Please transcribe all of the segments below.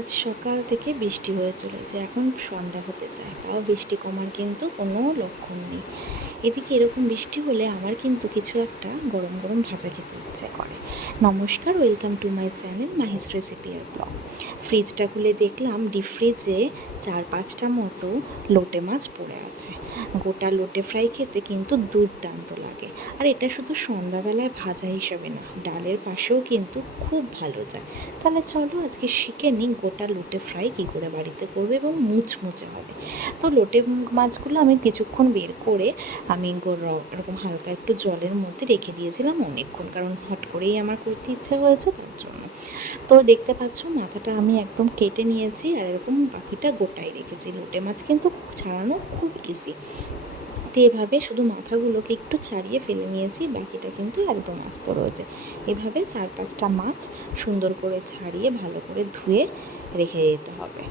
আজ সকাল থেকে বৃষ্টি হয়ে চলেছে, এখন সন্ধ্যা হতে চায়, তাও বৃষ্টি কমার কিন্তু কোনো লক্ষণ নেই। এদিকে এরকম বৃষ্টি হলে আমার কিন্তু কিছু একটা গরম গরম ভাজা খেতে ইচ্ছে করে। নমস্কার, ওয়েলকাম টু মাই চ্যানেল মাহিস রেসিপি আর ব্লগ। ফ্রিজটা খুলে দেখলাম, ডিপ ফ্রিজে চার পাঁচটা মতো লোটে মাছ পড়ে আছে। গোটা লোটে ফ্রাই খেতে কিন্তু দুর্দান্ত লাগে। আর এটা শুধু সন্ধ্যাবেলায় ভাজা হিসাবে না, ডালের পাশেও কিন্তু খুব ভালো যায়। তাহলে চলো আজকে শিখে নিই গোটা লোটে ফ্রাই কী করে বাড়িতে করবে এবং মুচমুচে হবে। তো লোটে মাছগুলো আমি কিছুক্ষণ বের করে আমি এরকম হালকা একটু জলের মধ্যে রেখে দিয়েছিলাম অনেকক্ষণ, কারণ হট করেই আমার করতে ইচ্ছা হয়েছে তার জন্য। তো দেখতে পাচ্ছ মাথাটা আমি একদম কেটে নিয়েছি আর এরকম বাকিটা গোটাই রেখেছি। লোটে মাছ কিন্তু ছাড়ানো খুব ইজি তো এভাবে শুধু মাথাগুলোকে একটু ছাড়িয়ে ফেলে নিয়েছি, বাকিটা কিন্তু একদম আস্ত রয়েছে। এভাবে চার পাঁচটা মাছ সুন্দর করে ছাড়িয়ে ভালো করে ধুয়ে রেখে দিতে হবে।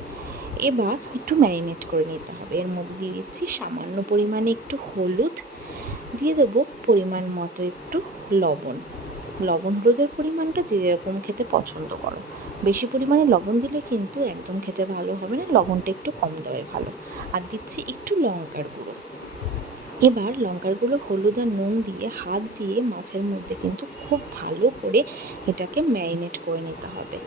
এবার একটু ম্যারিনেট করে নিতে হবে। এর মধ্যে দিয়ে দিচ্ছি সামান্য পরিমাণে একটু হলুদ, দিয়ে দেবো পরিমাণ মতো একটু লবণ। লবণ হলুদের পরিমাণটা যে যেরকম খেতে পছন্দ করো। বেশি পরিমাণে লবণ দিলে কিন্তু একদম খেতে ভালো হবে না, লবণটা একটু কম দেওয়াই ভালো। আর দিচ্ছি একটু লঙ্কার গুঁড়ো। এবার লঙ্কার গুঁড়ো হলুদ আর নুন দিয়ে, হাত দিয়ে মাছের মধ্যে কিন্তু খুব ভালো করে এটাকে ম্যারিনেট করে নিতে হবে।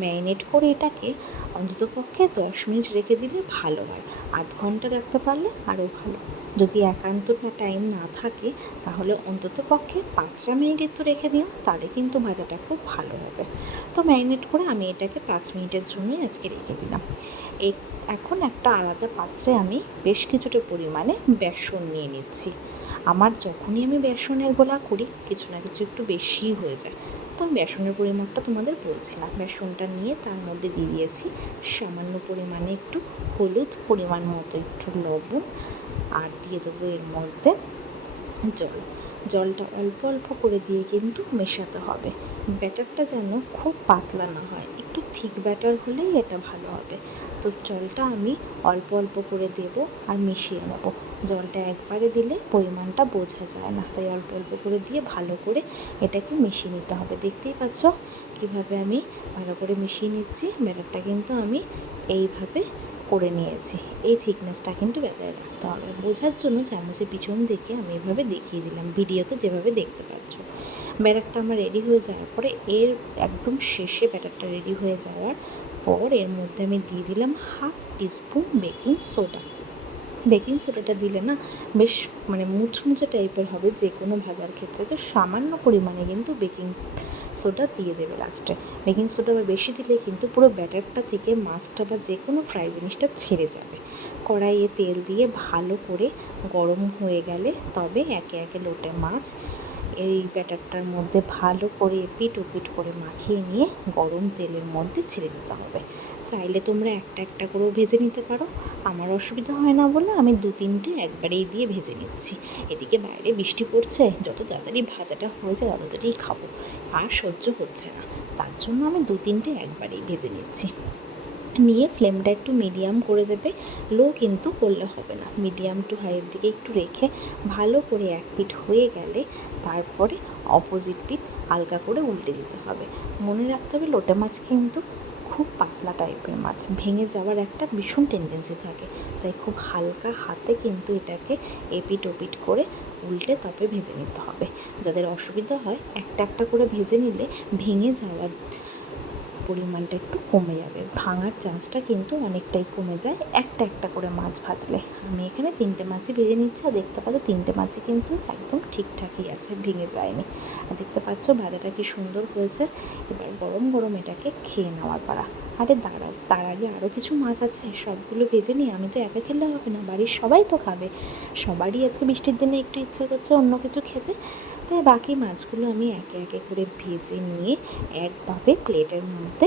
ম্যারিনেট করে এটাকে অন্ততপক্ষে দশ মিনিট রেখে দিলে ভালো হয়। আধ ঘণ্টা রাখতে পারলে আরও ভালো। যদি একান্ত না টাইম না থাকে, তাহলে অন্তত পক্ষে পাঁচটা মিনিট একটু রেখে দিও, তাহলে কিন্তু ভাজাটা খুব ভালো হবে। তো ম্যারিনেট করে আমি এটাকে পাঁচ মিনিটের জন্যই আজকে রেখে দিলাম। এই এখন একটা আলাদা পাত্রে আমি বেশ কিছুটা পরিমাণে বেসন নিয়ে নিচ্ছি। আমার যখনই আমি বেসনের গোলা করি, কিছু না কিছু একটু বেশি হয়ে যায়। তো বেসনের পরিমাণটা তোমাদের বলছি না বেসনটা নিয়ে তার মধ্যে দিয়ে দিয়েছি সামান্য পরিমাণে একটু হলুদ পরিমাণ মতো একটু লবণ আর দিয়ে দেবো এর মধ্যে জল। জলটা অল্প অল্প করে দিয়ে কিন্তু মেশাতে হবে। ব্যাটারটা যেন খুব পাতলা না হয়। একটু থিক ব্যাটার হলেই এটা ভালো হবে। তো জলটা আমি অল্প অল্প করে দেব আর মিশিয়ে নেব। জলটা একবারে দিলে পরিমাণটা বোঝা যায় না। তাই অল্প অল্প করে দিয়ে ভালো করে এটাকে মিশিয়ে নিতে হবে। দেখতেই পাচ্ছ কীভাবে আমি ভালো করে মিশিয়ে নিচ্ছি? ব্যাটারটা কিন্তু আমি এইভাবে করে নিয়েছি। এই থিকনেসটা কিন্তু বজায় রাখতে হবে। বোঝার জন্য চামচের পিছন দিকে আমি এভাবে দেখিয়ে দিলাম। ভিডিওতে যেভাবে দেখতে পাচ্ছ। ব্যাটারটা আমার রেডি হয়ে যাওয়ার পরে এর একদম শেষে ব্যাটারটা রেডি হয়ে যাওয়ার পর এর মধ্যে আমি দিয়ে দিলাম half teaspoon baking soda. Baking সোডাটা দিলে না বেশ মানে মুচমুচে টাইপের হবে যে কোনো ভাজার ক্ষেত্রে। তো সামান্য পরিমাণে কিন্তু বেকিং সোডা দিয়ে দেবে লাস্টে। বেকিং সোডা বেশি দিলে কিন্তু পুরো ব্যাটারটা থেকে মাছটা বা যে কোনো ফ্রাই জিনিসটা ছেড়ে যাবে। কড়াইয়ে তেল দিয়ে ভালো করে গরম হয়ে গেলে তবে একে একে লোটে মাছ এই ব্যাটারটার মধ্যে ভালো করে এপিট ওপিট করে মাখিয়ে নিয়ে গরম তেলের মধ্যে ছেড়ে নিতে হবে। চাইলে তোমরা একটা একটা করেও ভেজে নিতে পারো। আমার অসুবিধা হয় না বলে আমি দু তিনটে একবারেই দিয়ে ভেজে নিচ্ছি। এদিকে বাইরে বৃষ্টি পড়ছে, যত তাড়াতাড়ি ভাজাটা হয়ে যায় তত তাড়াতাড়ি খাব। আর সহ্য হচ্ছে না। তার জন্য আমি দু তিনটে একবারেই ভেজে নিচ্ছি। নিয়ে ফ্লেমটা একটু মিডিয়াম করে দেবে। লো কিন্তু করলে হবে না। মিডিয়াম টু হাইয়ের দিকে একটু রেখে ভালো করে এক পিঠ হয়ে গেলে তারপরে অপোজিট পিঠ হালকা করে উল্টে দিতে হবে। মনে রাখতে হবে লোটে মাছ কিন্তু খুব পাতলা টাইপের মাছ। ভেঙে যাওয়ার একটা ভীষণ টেন্ডেন্সি থাকে। তাই খুব হালকা হাতে কিন্তু এটাকে এপিট ওপিট করে উল্টে তবে ভেজে নিতে হবে। যাদের অসুবিধা হয়, একটা একটা করে ভেজে নিলে ভেঙে যাওয়ার পরিমাণটা একটু কমে যাবে। ভাঙার চান্সটা কিন্তু অনেকটাই কমে যায়। একটা একটা করে মাছ ভাজলে। আমি এখানে তিনটে মাছই ভেজে নিচ্ছি আর দেখতে পাচ্ছ তিনটে মাছই কিন্তু একদম ঠিকঠাকই আছে, ভেঙে যায়নি। আর দেখতে পাচ্ছ ভাজাটা কি সুন্দর হয়েছে। এবার গরম গরম এটাকে খেয়ে নেওয়ার পারা আরে দাঁড়াও, তার আগে আরও কিছু মাছ আছে, সবগুলো ভেজে নিই আমি তো একা খেলে হবে না, বাড়ির সবাই তো খাবে। সবারই আজকে বৃষ্টির দিনে একটু ইচ্ছা করছে অন্য কিছু খেতে। তাই বাকি মাছগুলো আমি একে একে করে ভেজে নিয়ে একভাবে প্লেটের মধ্যে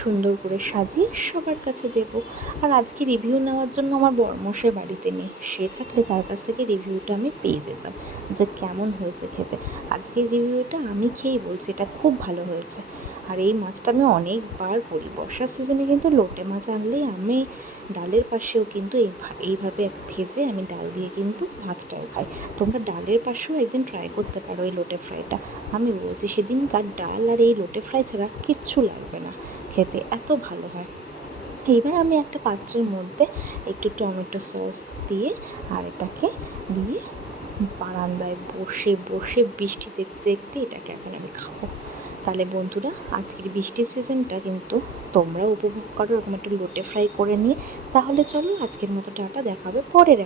সুন্দর করে সাজিয়ে সবার কাছে দেব। আর আজকে রিভিউ নেওয়ার জন্য আমার বরমশাই বাড়িতে নেই। সে থাকলে তার কাছ থেকে রিভিউটা আমি পেয়ে যেতাম। যে কেমন হয়েছে খেতে। আজকের রিভিউটা আমি খেয়েই বলছি, এটা খুব ভালো হয়েছে। আর এই মাছটা আমি অনেকবার করি। বর্ষার সিজনে কিন্তু লোটে মাছ আনলেই আমি ডালের পাশেও কিন্তু এইভাবে ভেজে আমি ডাল দিয়ে কিন্তু মাছটাও খাই। তোমরা ডালের পাশেও একদিন ট্রাই করতে পারো এই লোটে ফ্রাইটা আমি বলছি সেদিনকার ডাল আর এই লোটে ফ্রাই ছাড়া কিচ্ছু লাগবে না। খেতে এত ভালো হয়। এইবার আমি একটা পাত্রের মধ্যে একটু টমেটো সস দিয়ে আর এটাকে দিয়ে বারান্দায় বসে বসে বৃষ্টি দেখতে দেখতে এটাকে এখন আমি খাব। তাহলে বন্ধুরা, আজকের বৃষ্টির সিজনটা কিন্তু তোমরা উপভোগ করো, এরকম একটু লোটে ফ্রাই করে নিয়ে। তাহলে চলো আজকের মতো টাটা দেখাবে পরের